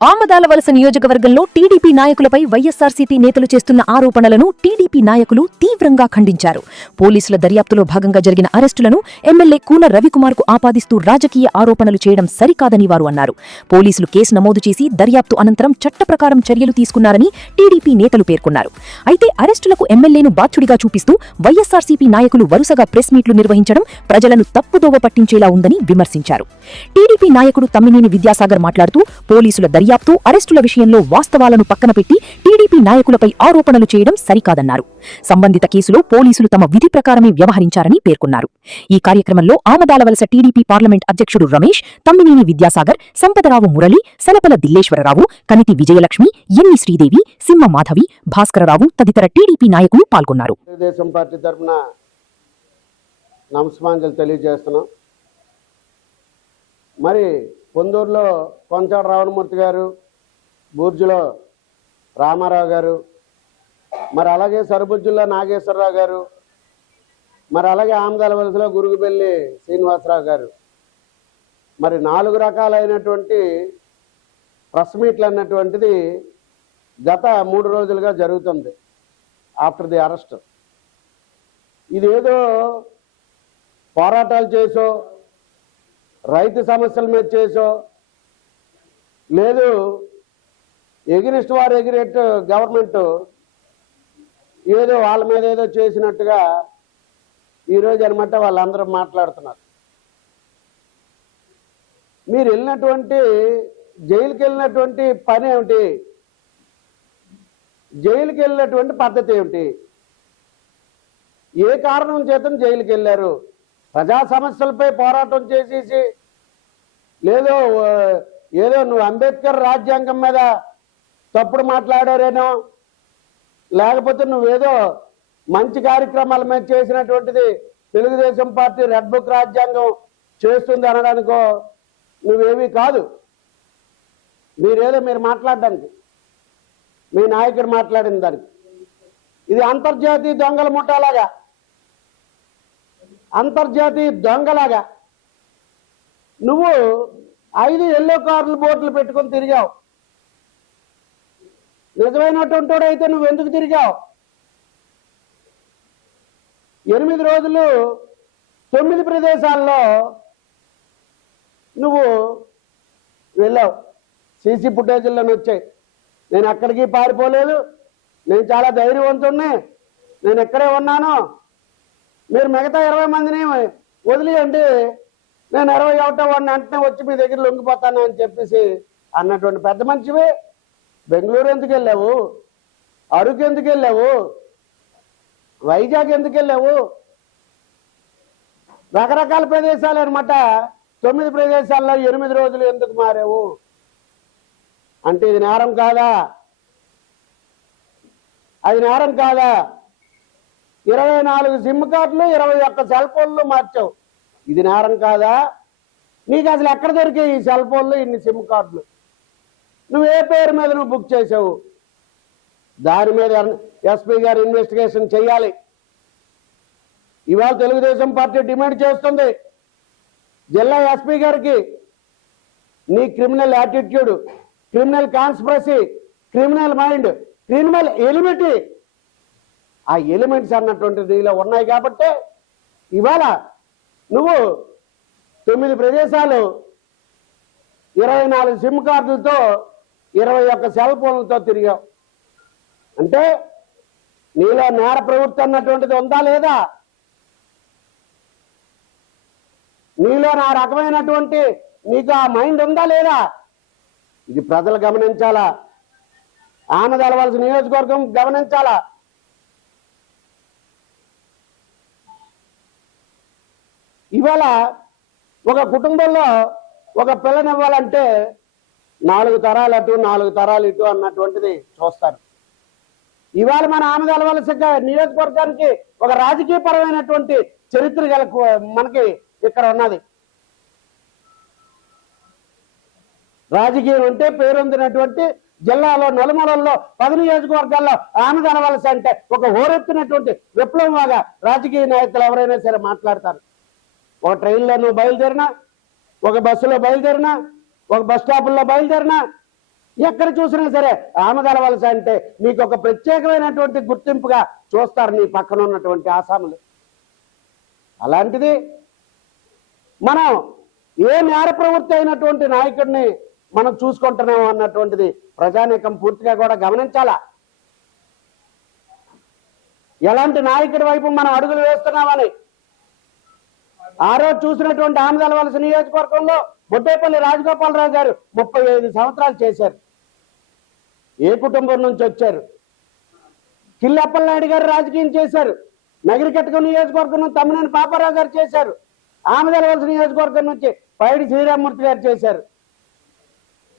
ఆమదాలవలస నియోజకవర్గంలో టీడీపీ నాయకులపై వైఎస్సార్సీపీ నేతలు చేస్తున్న ఆరోపణలను టీడీపీ నాయకులు తీవ్రంగా ఖండించారు. పోలీసుల దర్యాప్తులో భాగంగా జరిగిన అరెస్టులను ఎమ్మెల్యే కూన రవికుమార్కు ఆపాదిస్తూ రాజకీయ ఆరోపణలు చేయడం సరికాదని వారు అన్నారు. పోలీసులు కేసు నమోదు చేసి దర్యాప్తు అనంతరం చట్టప్రకారం చర్యలు తీసుకున్నారని టీడీపీ నేతలు పేర్కొన్నారు. అయితే అరెస్టులకు ఎమ్మెల్యేను బాధ్యుడిగా చూపిస్తూ వైఎస్సార్సీపీ నాయకులు వరుసగా ప్రెస్ మీట్లు నిర్వహించడం ప్రజలను తప్పుదోవ పట్టించేలా ఉందని విమర్శించారు. టీడీపీ నాయకుడు తమ్మినేని విద్యాసాగర్ మాట్లాడుతూ పోలీసుల దర్యాప్తు, అరెస్టుల విషయంలో వాస్తవాలను పక్కన పెట్టి టీడీపీ నాయకులపై ఆరోపణలు చేయడం సరికాదన్నారు. సంబంధిత కేసులో పోలీసులు తమ విధి ప్రకారమే వ్యవహరించారని పేర్కొన్నారు. ఈ కార్యక్రమంలో ఆమదాలవలస టీడీపీ పార్లమెంట్ అధ్యక్షుడు రమేష్, తమ్మినేని విద్యాసాగర్, సంపదరావు మురళి, సనపల దిల్లేశ్వరరావు, కనితి విజయలక్ష్మి, ఎన్ని శ్రీదేవి, సింహ మాధవి, భాస్కరరావు తదితర టీడీపీ నాయకులు పాల్గొన్నారు. తెలుగుదేశం పార్టీ తరఫున నమస్కారాలు తెలియజేస్తున్నాం. మరి పొందూరులో కొంచాడ రావణమూర్తి గారు, బూర్జులో రామారావు గారు, మరి అలాగే సరుబుజ్జుల్లో నాగేశ్వరరావు గారు, మరి అలాగే ఆమదాలవలసలో గురుగుబెల్లి శ్రీనివాసరావు గారు, మరి 4 రకాలైనటువంటి ప్రెస్ మీట్లు అన్నటువంటిది గత 3 రోజులుగా జరుగుతుంది ఆఫ్టర్ ది అరెస్ట్. ఇదేదో పోరాటాలు చేసో, రైతు సమస్యల మీద చేసో, లేదు ఎగిరిస్ట్ వారు ఎగిరేట్టు గవర్నమెంట్ ఏదో వాళ్ళ మీద ఏదో చేసినట్టుగా ఈరోజు అనమాట వాళ్ళందరూ మాట్లాడుతున్నారు. మీరు వెళ్ళినటువంటి జైలుకి వెళ్ళినటువంటి పని ఏమిటి? జైలుకి వెళ్ళినటువంటి పద్ధతి ఏమిటి? ఏ కారణం చేత జైలుకి వెళ్ళారు? ప్రజా సమస్యలపై పోరాటం చేసేసి, ఏదో నువ్వు అంబేద్కర్ రాజ్యాంగం మీద తప్పుడు మాట్లాడారేనో, లేకపోతే నువ్వేదో మంచి కార్యక్రమాల మీద చేసినటువంటిది తెలుగుదేశం పార్టీ రెడ్ బుక్ రాజ్యాంగం చేస్తుంది అనడానికో నువ్వేమీ కాదు. మీరు మాట్లాడడానికి, మీ నాయకుడు మాట్లాడిన దానికి ఇది అంతర్జాతీయ దొంగల ముఠాలాగా, అంతర్జాతీయ దొంగలాగా నువ్వు 5 ఎల్లో కార్లు బోట్లు పెట్టుకొని తిరిగావు. నిజమైనటువంటి అయితే నువ్వు ఎందుకు తిరిగావు? 8 రోజులు 9 ప్రదేశాల్లో నువ్వు వెళ్ళావు. సీసీ ఫుటేజీల్లోనే వచ్చాయి. నేను ఎక్కడికి పారిపోలేదు, నేను చాలా ధైర్యవంతుణ్ణి, నేను ఎక్కడే ఉన్నాను, మీరు మిగతా 20 మందిని వదిలేయండి, నేను 21వ వాడిని వెంటనే వచ్చి మీ దగ్గర లొంగిపోతాను అని చెప్పేసి అన్నటువంటి పెద్ద మనిషివి. బెంగళూరు ఎందుకు వెళ్ళావు? అరకు ఎందుకు వెళ్ళావు? వైజాగ్ ఎందుకు వెళ్ళావు? రకరకాల ప్రదేశాలు అనమాట. 9 ప్రదేశాల్లో 8 రోజులు ఎందుకు మారావు? అంటే ఇది నేరం కాదా? అది నేరం కాదా? 24 సిమ్ కార్డులు, 21 సెల్ ఫోన్లు మార్చావు. ఇది నేరం కాదా? నీకు అసలు ఎక్కడ దొరికాయి ఈ సెల్ ఫోన్లు, ఇన్ని సిమ్ కార్డులు? నువ్వు ఏ పేరు మీద నువ్వు బుక్ చేసావు? దాని మీద ఎస్పీ గారు ఇన్వెస్టిగేషన్ చేయాలి. ఇవాళ తెలుగుదేశం పార్టీ డిమాండ్ చేస్తుంది జిల్లా ఎస్పీ గారికి, నీ criminal attitude, criminal conspiracy, criminal mind, criminal element, ఆ ఎలిమెంట్స్ అన్నటువంటి నీలో ఉన్నాయి కాబట్టి ఇవాళ నువ్వు 9 ప్రదేశాలు, 24 సిమ్ కార్డులతో, 21 సెల్ ఫోన్లతో తిరిగావు. అంటే నీలో నేర ప్రవృత్తి అన్నటువంటిది ఉందా లేదా? నీలో నా రకమైనటువంటి నీకు ఆ మైండ్ ఉందా లేదా? ఇది ప్రజలు గమనించాలా, ఆమదాలవలస నియోజకవర్గం గమనించాలా. ఇవాళ ఒక కుటుంబంలో ఒక పిల్లనివ్వాలంటే 4 తరాలు అటు 4 తరాలు ఇటు అన్నటువంటిది చూస్తారు. ఇవాళ మన ఆమదాలవలస నియోజకవర్గానికి ఒక రాజకీయపరమైనటువంటి చరిత్ర గల మనకి ఇక్కడ ఉన్నది. రాజకీయం అంటే పేరొందినటువంటి జిల్లాలో నలుమూలల్లో 10 నియోజకవర్గాల్లో ఆమదాలవలస అంటే ఒక హోరెత్తినటువంటి విప్లవంగా రాజకీయ నాయకులు ఎవరైనా సరే మాట్లాడతారు. ఒక ట్రైన్లో నువ్వు బయలుదేరినా, ఒక బస్సులో బయలుదేరినా, ఒక బస్ స్టాపుల్లో బయలుదేరినా, ఎక్కడ చూసినా సరే ఆమదాల వలస అంటే మీకు ఒక ప్రత్యేకమైనటువంటి గుర్తింపుగా చూస్తారు నీ పక్కన ఉన్నటువంటి ఆసాములు. అలాంటిది మనం ఏ నేర ప్రవృత్తి అయినటువంటి నాయకుడిని మనం చూసుకుంటున్నాము అన్నటువంటిది ప్రజానీకం పూర్తిగా కూడా గమనించాలా. ఎలాంటి నాయకుడి వైపు మనం అడుగులు వేస్తున్నామని ఆ రోజు చూసినటువంటి ఆమదాల వలస నియోజకవర్గంలో బొడ్డేపల్లి రాజగోపాలరావు గారు 35 సంవత్సరాలు చేశారు. ఏ కుటుంబం నుంచి వచ్చారు? కిల్లప్పలనాయుడు గారు రాజకీయం చేశారు. నగరికట్టక నియోజకవర్గం నుంచి తమ్మినేని పాపారావు గారు చేశారు. ఆమదాల వలస నియోజకవర్గం నుంచి పైడి శ్రీరామూర్తి గారు చేశారు.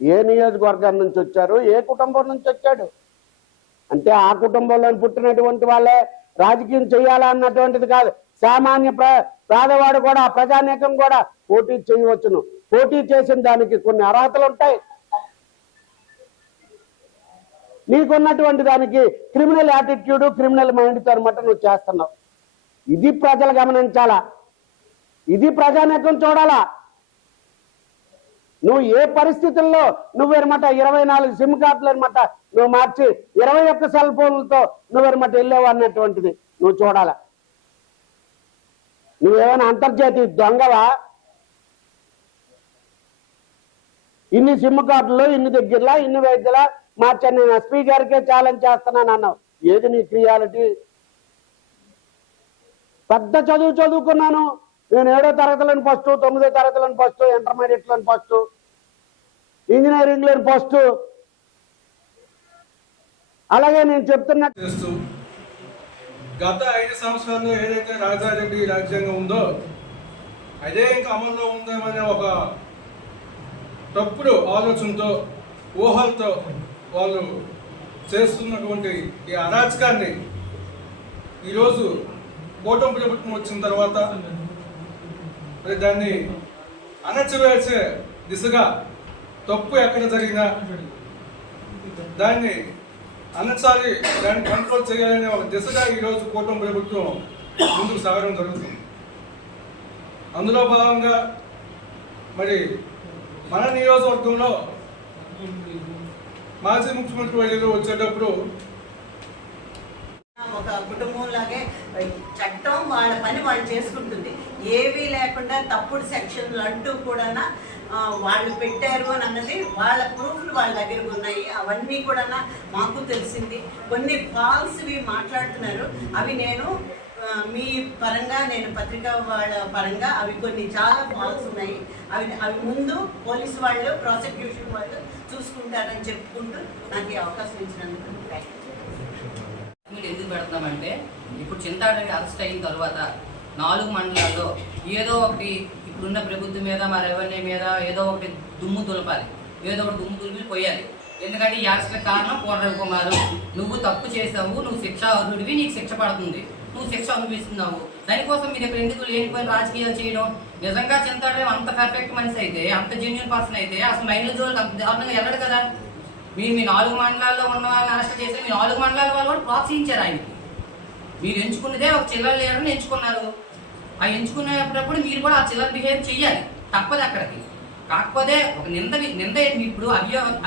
ఏ నియోజకవర్గం నుంచి వచ్చారు? ఏ కుటుంబం నుంచి వచ్చాడు? అంటే ఆ కుటుంబంలో పుట్టినటువంటి వాళ్ళే రాజకీయం చేయాలా అన్నటువంటిది కాదు. సామాన్య పేదవాడు కూడా ప్రజానీకం కూడా పోటీ చేయవచ్చును. పోటీ చేసిన దానికి కొన్ని అర్హతలు ఉంటాయి. నీకున్నటువంటి దానికి క్రిమినల్ యాటిట్యూడ్, క్రిమినల్ మైండ్తో అనమాట నువ్వు చేస్తున్నావు. ఇది ప్రజలు గమనించాలా, ఇది ప్రజానీకం చూడాలా. నువ్వు ఏ పరిస్థితుల్లో నువ్వేనమాట 24 సిమ్ కార్డులు అనమాట నువ్వు మార్చి 21 సెల్ ఫోన్లతో నువ్వేనమాట వెళ్ళావు అన్నటువంటిది నువ్వు చూడాలా. నువ్వేమైనా అంతర్జాతీయ దొంగవా? ఇన్ని సిమ్ కార్డులు, ఇన్ని దగ్గరలా, ఇన్ని వైద్యులా మార్చాను, నేను ఎస్పీ గారికే ఛాలెంజ్ చేస్తున్నాను అన్నావు. ఏది నీ క్రియాలిటీ? పెద్ద చదువుకున్నాను నేను, 7వ తరగతిలోని ఫస్ట్, 9వ తరగతిలోని ఫస్ట్, ఇంటర్మీడియట్లోని ఫస్ట్, ఇంజనీరింగ్లోని ఫస్ట్. అలాగే నేను చెప్తున్నా గత 5 సంవత్సరాల్లో ఏదైతే రాజారెడ్డి రాజ్యాంగం ఉందో అదే ఇంకా అమల్లో ఉందామనే ఒక తప్పుడు ఆలోచనతో, ఊహలతో వాళ్ళు చేస్తున్నటువంటి ఈ అరాచకాన్ని ఈరోజు కూటమి ప్రభుత్వం వచ్చిన తర్వాత మరి దాన్ని అణచివేసే దిశగా తప్పు ఎక్కడ జరిగినా దాన్ని అణచాలి, దాన్ని కంట్రోల్ చేయాలనే ఒక దిశగా ఈరోజు కూటమి ప్రభుత్వం ముందుకు సాగడం జరుగుతుంది. అందులో భాగంగా మరి మన నియోజకవర్గంలో మాజీ ముఖ్యమంత్రి వర్యులు వచ్చేటప్పుడు ఒక కుటుంబంలాగే చట్టం వాళ్ళ పని వాళ్ళు చేసుకుంటుంది. ఏవీ లేకుండా తప్పుడు సెక్షన్లు అంటూ కూడా వాళ్ళు పెట్టారు అని అన్నది వాళ్ళ ప్రూఫ్లు వాళ్ళ దగ్గర ఉన్నాయి. అవన్నీ కూడా మాకు తెలిసింది. కొన్ని ఫాల్స్వి మాట్లాడుతున్నారు. అవి నేను మీ పరంగా, నేను పత్రికా వాళ్ళ పరంగా అవి కొన్ని చాలా ఫాల్స్ ఉన్నాయి. అవి ముందు పోలీసు వాళ్ళు, ప్రాసిక్యూషన్ వాళ్ళు చూసుకుంటారని చెప్పుకుంటూ నాకు ఈ అవకాశం ఇచ్చినందుకు మీరు ఎందుకు పెడుతున్నామంటే, ఇప్పుడు చింతారెడ్డి అరెస్ట్ అయిన తర్వాత 4 మండలాల్లో ఏదో ఒకటి ఇప్పుడున్న ప్రభుత్వం మీద, మా రెవెన్యూ మీద ఏదో ఒకటి దుమ్ము దులపాలి, ఏదో ఒకటి దుమ్ము దులిపి పోయాలి. ఎందుకంటే ఈ అరెస్ట్ల కారణం కోన రవికుమార్. నువ్వు తప్పు చేసావు, నువ్వు శిక్ష అర్హుడివి, నీకు శిక్ష పడుతుంది, నువ్వు శిక్ష అనుభవిస్తున్నావు. దానికోసం మీరు ఇక్కడ ఎందుకు లేనిపోయిన రాజకీయాలు చేయడం? నిజంగా చింతారెడ్డి అంత పర్ఫెక్ట్ మనిషి అయితే, అంత జెన్యూన్ పర్సన్ అయితే అసలు మహిళల జోలికి అంత దారుణంగా వెళ్ళడు కదా. మీ 4 మండలాల్లో ఉన్న వాళ్ళని అరెస్ట్ చేసి మీ 4 మండలాల వాళ్ళు కూడా ప్రోత్సహించారు ఆయనకి. మీరు ఎంచుకున్నదే ఒక చిల్లర లీడర్ని ఎంచుకున్నారు. ఆ ఎంచుకునేటప్పుడు మీరు కూడా ఆ చిల్లర బిహేవ్ చెయ్యాలి, తప్పదు అక్కడికి. కాకపోతే ఒక నింద ఇప్పుడు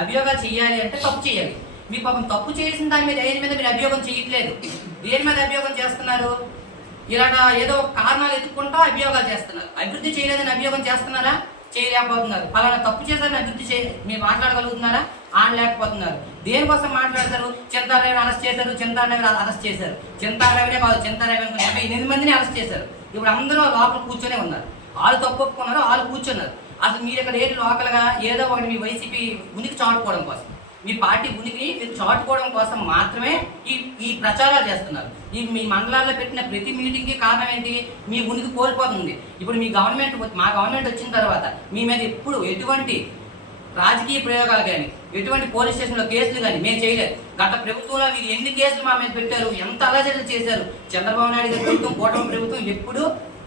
అభియోగాలు చేయాలి అంటే తప్పు చేయాలి. మీకు పాపం తప్పు చేసిన దాని మీద ఏది మీద మీరు అభియోగం చేయట్లేదు. దేని మీద అభియోగం చేస్తున్నారు? ఇలాగ ఏదో ఒక కారణాలు ఎత్తుకుంటా అభియోగాలు చేస్తున్నారు. అభివృద్ధి చేయలేదని అభియోగం చేస్తున్నారా? చేయలేకపోతున్నారు. పలానా తప్పు చేశారని అభివృద్ధి మీరు మాట్లాడగలుగుతున్నారా? ఆడలేకపోతున్నారు. దేనికోసం మాట్లాడతారు? చింతారెడ్డిని అరెస్ట్ చేశారు, చింతారెడ్డిని అరెస్ట్ చేశారు. చింతారెడ్డినే కాదు, చింతారెడ్డిని 88 మందిని అరెస్ట్ చేశారు. ఇప్పుడు అందరూ లోపల కూర్చొనే ఉన్నారు. వాళ్ళు తప్పు ఒప్పుకున్నారు, వాళ్ళు కూర్చున్నారు. అసలు మీరు ఇక్కడ ఏంటి లోకల్గా ఏదో ఒకటి మీ వైసీపీ ఉనికి చాటుకోవడం కోసం, మీ పార్టీ ఉనికిని మీరు చాటుకోవడం కోసం మాత్రమే ఈ ప్రచారాలు చేస్తున్నారు. మీ మండలాల్లో పెట్టిన ప్రతి మీటింగ్కి కారణం ఏంటి? మీ ఉనికి కోల్పోతుంది. ఇప్పుడు మా గవర్నమెంట్ వచ్చిన తర్వాత మీ మీద ఎప్పుడు ఎటువంటి రాజకీయ ప్రయోగాలు కానీ, ఎటువంటి పోలీస్ స్టేషన్లో కేసులు కానీ మేము చేయలేదు. గత ప్రభుత్వంలో మీరు ఎన్ని కేసులు మా మీద పెట్టారు, ఎంత అలజడులు చేశారు. చంద్రబాబు నాయుడు గారి ప్రభుత్వం, కూటమి ప్రభుత్వం ఎప్పుడు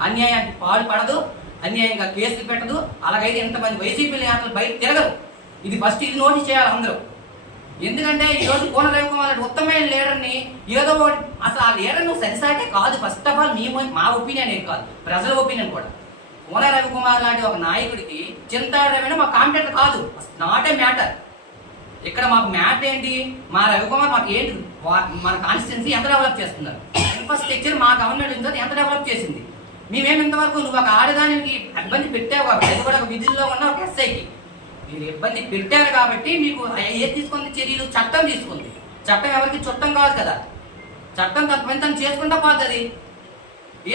అన్యాయానికి పాల్పడదు, అన్యాయంగా కేసులు పెట్టదు. అలాగైతే ఎంతమంది వైసీపీ నేతలు బయట తిరగరు. ఇది ఫస్ట్ ఇది నోటీస్ చేయాలి అందరూ. ఎందుకంటే ఈరోజు కోన రవికుమార్ ఉత్తమమైన లీడర్ని ఏదో ఒకటి, అసలు ఆ లీడర్ నువ్వు సరిసాటే కాదు. ఫస్ట్ ఆఫ్ ఆల్ మా ఒపీనియన్ ఏం కాదు, ప్రజల ఒపీనియన్ కూడా. కోన రవికుమార్ లాంటి ఒక నాయకుడికి చింతారెడ్డి మా కాంపిటేటర్ కాదు, నాట్ ఏ మ్యాటర్. ఇక్కడ మాకు మ్యాట్ ఏంటి, మా రవికుమార్ మాకు ఏంటి, మన కాన్స్టిట్యున్సీ ఎంత డెవలప్ చేస్తున్నారు, ఇన్ఫ్రాస్ట్రక్చర్ మా గవర్నమెంట్ ఉంది ఎంత డెవలప్ చేసింది. మేమేమి ఇంతవరకు నువ్వు ఒక ఆడదానికి ఇబ్బంది పెట్టావు కాబట్టి, అది కూడా ఒక విధుల్లో ఉన్న ఒక ఎస్ఐకి మీరు ఇబ్బంది పెట్టారు కాబట్టి మీకు ఏది తీసుకుంది చర్యలు, చట్టం తీసుకుంది. చట్టం ఎవరికి చుట్టం కాదు కదా, చట్టం తప్పని తను చేసుకుంటా పోతుంది.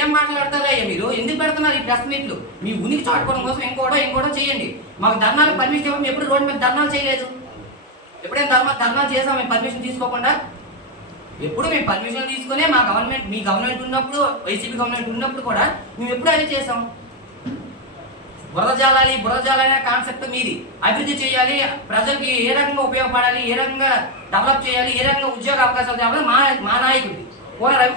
ఏం మాట్లాడతారా మీరు, ఎందుకు పెడుతున్నారు ఈ ప్రెస్ మీట్లు? మీ ఉనికి చాటుకోవడం కోసం ఇంకోటో చేయండి. మాకు ధర్నాలకు పర్మిషన్ ఇవ్వడం, ఎప్పుడు రోడ్డు మీద ధర్నాలు చేయలేదు. ఎప్పుడైనా ధర్నాలు చేసాం మేము పర్మిషన్ తీసుకోకుండా? ఎప్పుడు మేము పర్మిషన్ తీసుకునే మా గవర్నమెంట్, మీ గవర్నమెంట్ ఉన్నప్పుడు, వైసీపీ గవర్నమెంట్ ఉన్నప్పుడు కూడా మేము ఎప్పుడు అదే చేసాం. బురద జాలాలి అనే కాన్సెప్ట్ మీది. అభివృద్ధి చేయాలి, ప్రజలకి ఏ రకంగా ఉపయోగపడాలి, ఏ రకంగా డెవలప్ చేయాలి, ఏ రకంగా ఉద్యోగ అవకాశాలు తేవాలి మా నాయకుడి కూన రవికుమార్.